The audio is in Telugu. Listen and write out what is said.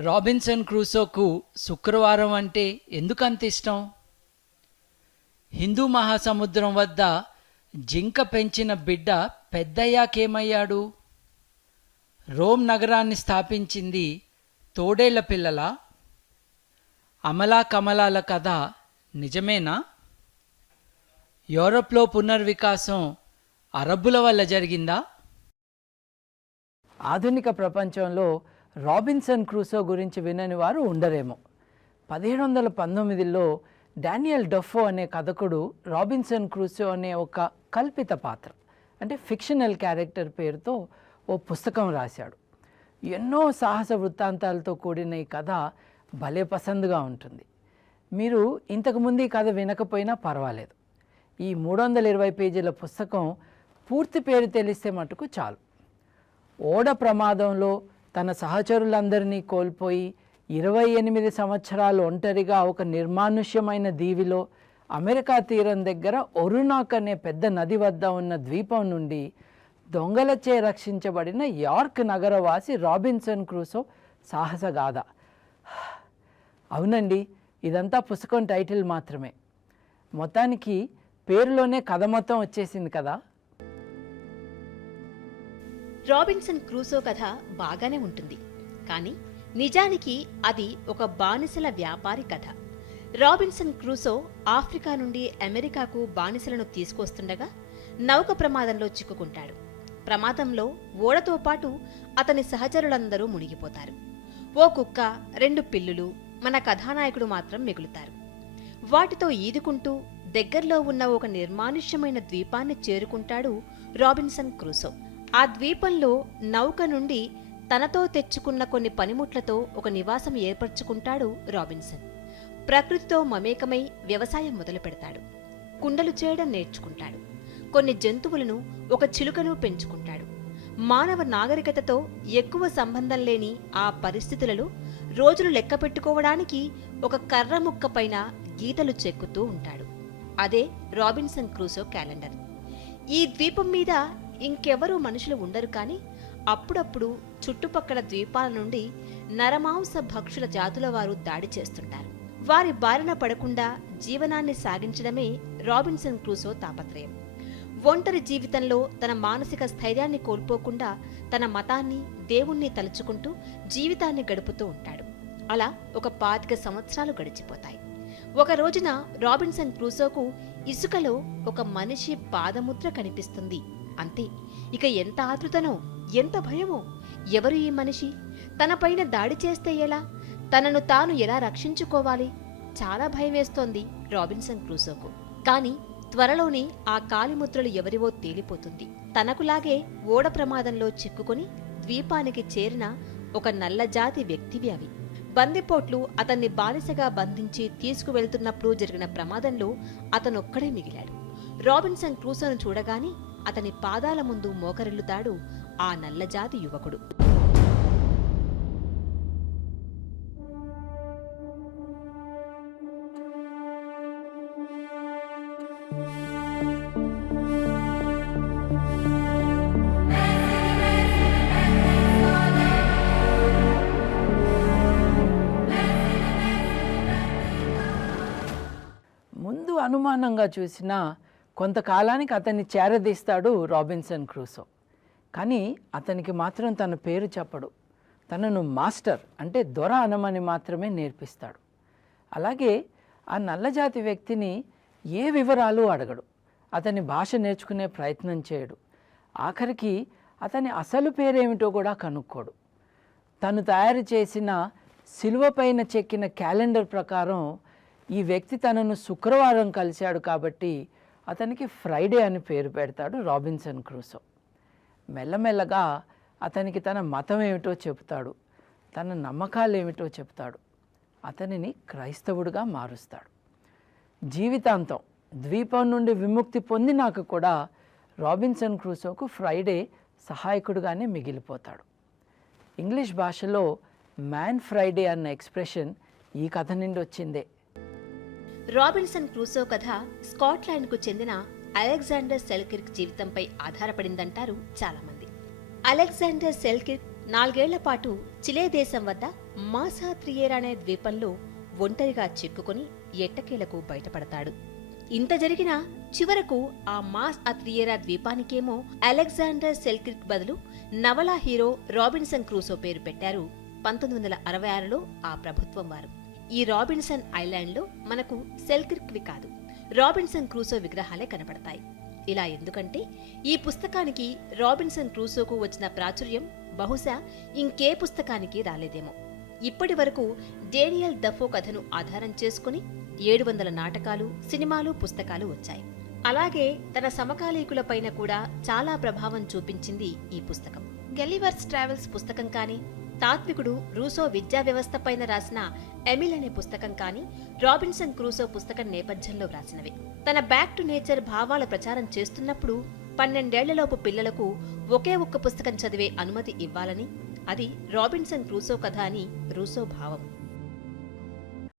రాబిన్సన్ క్రూసోకు శుక్రవారం అంటే ఎందుకు అంత ఇష్టం? హిందూ మహాసముద్రం వద్ద జింక పెంచిన బిడ్డ పెద్దయ్యాకేమయ్యాడు? రోమ్ నగరాన్ని స్థాపించింది తోడేళ్ళ పిల్లల? అమలా కమలాల కథ నిజమేనా? యూరప్లో పునర్వికాసం అరబ్బుల వల్ల జరిగిందా? ఆధునిక ప్రపంచంలో రాబిన్సన్ క్రూసో గురించి వినని వారు ఉండరేమో. పదిహేడు వందల పంతొమ్మిదిలో డానియల్ డఫో అనే కథకుడు రాబిన్సన్ క్రూసో అనే ఒక కల్పిత పాత్ర అంటే ఫిక్షనల్ క్యారెక్టర్ పేరుతో ఓ పుస్తకం రాశాడు. ఎన్నో సాహస వృత్తాంతాలతో కూడిన ఈ కథ భలే పసందుగా ఉంటుంది. మీరు ఇంతకుముందు ఈ కథ వినకపోయినా పర్వాలేదు. ఈ మూడు వందల ఇరవై పేజీల పుస్తకం పూర్తి పేరు తెలిస్తే మటుకు చాలు. ఓడ ప్రమాదంలో తన సహచరులందరినీ కోల్పోయి ఇరవై ఎనిమిది సంవత్సరాలు ఒంటరిగా ఒక నిర్మానుష్యమైన దీవిలో అమెరికా తీరం దగ్గర ఒరునాక్ అనే పెద్ద నది వద్ద ఉన్న ద్వీపం నుండి దొంగలచే రక్షించబడిన యార్క్ నగరవాసి రాబిన్సన్ క్రూసో సాహసగాథ. అవునండి ఇదంతా పుస్తకం టైటిల్ మాత్రమే. మొత్తానికి పేరులోనే కథ మొత్తం వచ్చేసింది కదా? రాబిన్సన్ క్రూసో కథ బాగానే ఉంటుంది. కానీ నిజానికి అది ఒక బానిసల వ్యాపారి కథ. రాబిన్సన్ క్రూసో ఆఫ్రికా నుండి అమెరికాకు బానిసలను తీసుకొస్తుండగా నౌక ప్రమాదంలో చిక్కుకుంటాడు. ప్రమాదంలో ఓడతో పాటు అతని సహచరులందరూ మునిగిపోతారు. ఓ కుక్క రెండు పిల్లులు మన కథానాయకుడు మాత్రం మిగులుతారు. వాటితో ఈదుకుంటూ దగ్గరలో ఉన్న ఒక నిర్మానుష్యమైన ద్వీపాన్ని చేరుకుంటాడు రాబిన్సన్ క్రూసో. ఆ ద్వీపంలో నౌక నుండి తనతో తెచ్చుకున్న కొన్ని పనిముట్లతో ఒక నివాసం ఏర్పరచుకుంటాడు రాబిన్సన్. ప్రకృతితో మమేకమై వ్యవసాయం మొదలు పెడతాడు కుండలు చేయడం నేర్చుకుంటాడు. కొన్ని జంతువులను ఒక చిలుకను పెంచుకుంటాడు. మానవ నాగరికతతో ఎక్కువ సంబంధం లేని ఆ పరిస్థితులలో రోజులు లెక్క పెట్టుకోవడానికి ఒక కర్ర ముక్క పైన గీతలు చెక్కుతూ ఉంటాడు. అదే రాబిన్సన్ క్రూసో క్యాలెండర్. ఈ ద్వీపం మీద ఇంకెవరూ మనుషులు ఉండరు కానీ అప్పుడప్పుడు చుట్టుపక్కల ద్వీపాల నుండి నరమాంస భక్షుల జాతుల వారు దాడి చేస్తుంటారు. వారి బారిన పడకుండా జీవనాన్ని సాగించడమే రాబిన్సన్ క్రూసో తాపత్రయం. ఒంటరి జీవితంలో తన మానసిక స్థైర్యాన్ని కోల్పోకుండా తన మతాన్ని దేవుణ్ణి తలుచుకుంటూ జీవితాన్ని గడుపుతూ ఉంటాడు. అలా ఒక పాతిక సంవత్సరాలు గడిచిపోతాయి. ఒక రోజున రాబిన్సన్ క్రూసోకు ఇసుకలో ఒక మనిషి పాదముద్ర కనిపిస్తుంది. అంతే. ఇక ఎంత ఆతృతనో ఎంత భయమో. ఎవరు ఈ మనిషి? తనపైన దాడి చేస్తే ఎలా? తనను తాను ఎలా రక్షించుకోవాలి? చాలా భయం వేస్తోంది రాబిన్సన్ క్రూసోకు. కానీ త్వరలోనే ఆ కాలిముద్రలు ఎవరివో తేలిపోతుంది. తనకులాగే ఓడ ప్రమాదంలో చిక్కుకొని ద్వీపానికి చేరిన ఒక నల్లజాతి వ్యక్తివి అవి. బందిపోట్లు అతన్ని బానిసగా బంధించి తీసుకువెళ్తున్నప్పుడు జరిగిన ప్రమాదంలో అతనొక్కడే మిగిలాడు. రాబిన్సన్ క్రూసోను చూడగానే అతని పాదాల ముందు మోకరిల్లుతాడు ఆ నల్లజాతి యువకుడు. ముందు అనుమానంగా చూసిన కొంతకాలానికి అతన్ని చేరదీస్తాడు రాబిన్సన్ క్రూసో. కానీ అతనికి మాత్రం తన పేరు చెప్పడు. తనను మాస్టర్ అంటే దొర అనమని మాత్రమే నేర్పిస్తాడు. అలాగే ఆ నల్లజాతి వ్యక్తిని ఏ వివరాలు అడగడు. అతని భాష నేర్చుకునే ప్రయత్నం చేయడు. ఆఖరికి అతని అసలు పేరేమిటో కూడా కనుక్కోడు. తను తయారు చేసిన సిలువ పైన చెక్కిన క్యాలెండర్ ప్రకారం ఈ వ్యక్తి తనను శుక్రవారం కలిశాడు కాబట్టి అతనికి ఫ్రైడే అని పేరు పెడతాడు రాబిన్సన్ క్రూసో. మెల్లమెల్లగా అతనికి తన మతం ఏమిటో చెబుతాడు తన నమ్మకాలు ఏమిటో చెప్తాడు అతనిని క్రైస్తవుడిగా మారుస్తాడు. జీవితాంతం ద్వీపం నుండి విముక్తి పొందినాక కూడా రాబిన్సన్ క్రూసోకు ఫ్రైడే సహాయకుడుగానే మిగిలిపోతాడు. ఇంగ్లీష్ భాషలో మ్యాన్ ఫ్రైడే అన్న ఎక్స్ప్రెషన్ ఈ కథ నుండి వచ్చిందే. రాబిన్సన్ క్రూసో కథ స్కాట్లాండ్కు చెందిన అలెగ్జాండర్ సెల్కిర్క్ జీవితంపై ఆధారపడిందంటారు చాలామంది. అలెగ్జాండర్ సెల్కిర్క్ నాలుగేళ్ళ పాటు చిలే దేశం వద్ద మాసా త్రియేరా అనే ద్వీపంలో ఒంటరిగా చిక్కుకొని ఎట్టకేలకు బయటపడతాడు. ఇంత జరిగినా చివరకు ఆ మాస్ అత్రియేరా ద్వీపానికేమో అలెగ్జాండర్ సెల్క్రిక్ బదులు నవలా హీరో రాబిన్సన్ క్రూసో పేరు పెట్టారు. పంతొమ్మిది వందల అరవై ఆరులో ఆ ప్రభుత్వం వారు. ఈ రాబిన్సన్ ఐలాండ్లో మనకు సెల్క్రిక్వి కాదు. రాబిన్సన్ క్రూసో విగ్రహాలే కనపడతాయి. ఇలా ఎందుకంటే ఈ పుస్తకానికి రాబిన్సన్ క్రూసోకు వచ్చిన ప్రాచుర్యం బహుశా ఇంకే పుస్తకానికి రాలేదేమో. ఇప్పటి వరకు డేనియల్ దఫో కథను ఆధారం చేసుకుని ఏడు వందల నాటకాలు సినిమాలు పుస్తకాలు వచ్చాయి. అలాగే తన సమకాలీకులపైన కూడా చాలా ప్రభావం చూపించింది ఈ పుస్తకం. గెలివర్స్ ట్రావెల్స్ పుస్తకం కానీ తాత్వికుడు రూసో విద్యా వ్యవస్థ పైన రాసిన ఎమిల్ అనే పుస్తకం కానీ రాబిన్సన్ క్రూసో పుస్తకం నేపథ్యంలో వ్రాసినవి. తన బ్యాక్ టు నేచర్ భావాల ప్రచారం చేస్తున్నప్పుడు పన్నెండేళ్ళలోపు పిల్లలకు ఒకే ఒక్క పుస్తకం చదివే అనుమతి ఇవ్వాలని అది రాబిన్సన్ క్రూసో కథ అని రూసో భావం.